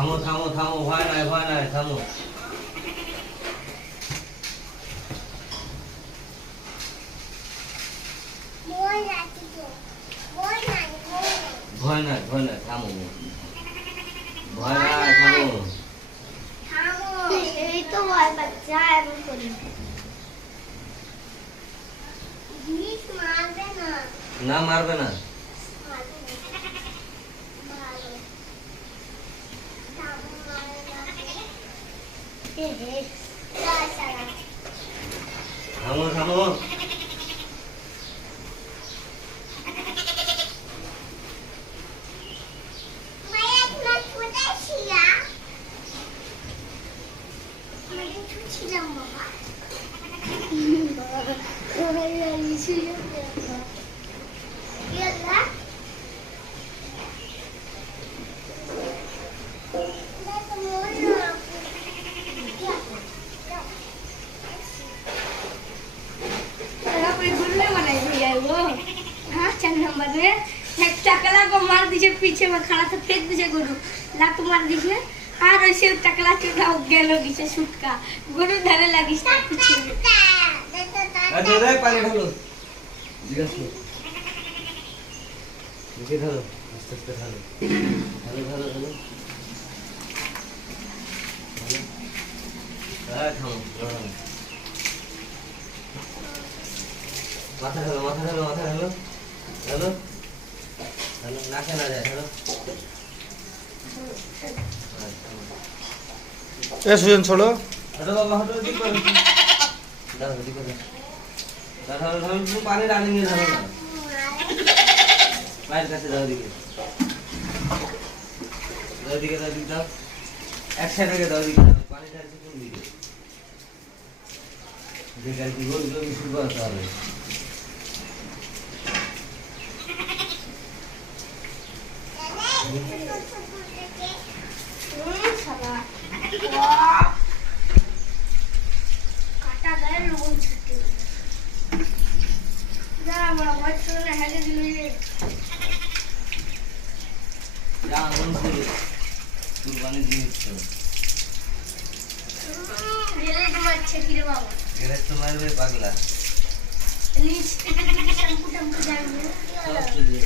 থামো থামো থামো, ভয় নাই থামো। ভয় নাই থামো, ভয় নাই থামো। এই তো ভয় পাচ্ছে এমন করি না মারবে না। থামো থামো। टकला को मार दीजिए पीछे में खड़ा था फेंक दीजिए गुरु लात मार दीजिए और ऐसे टकला चुका गेलो नीचे छुटका गुरु धरे लगी पीछे अरे रे पानी ढालो जिगासो नीचे ढालो आस्ते ढालो ढालो खाओ माथा ढालो हेलो नाके ना जाए हेलो। ए सुजन छोड़ो। हटो बाबा हटो, ठीक कर दाओ ठीक कर दाओ तुम पानी डालेंगे ना पानी कैसे दाओ दिखे दाओ एक साइड के दाओ दिखे पानी डाल के तुम दिखे देखा कि वो भी शुरू करता है। काटा गए लोगों छुट्टी जरा बड़ा बहुत सुनने है कि दिल्ली जा मन से कुर्बानी दी तो ये तो अच्छे किरे बाबा ये तो मार में पागला नीचे टम्पू जाएंगे सब चलिए।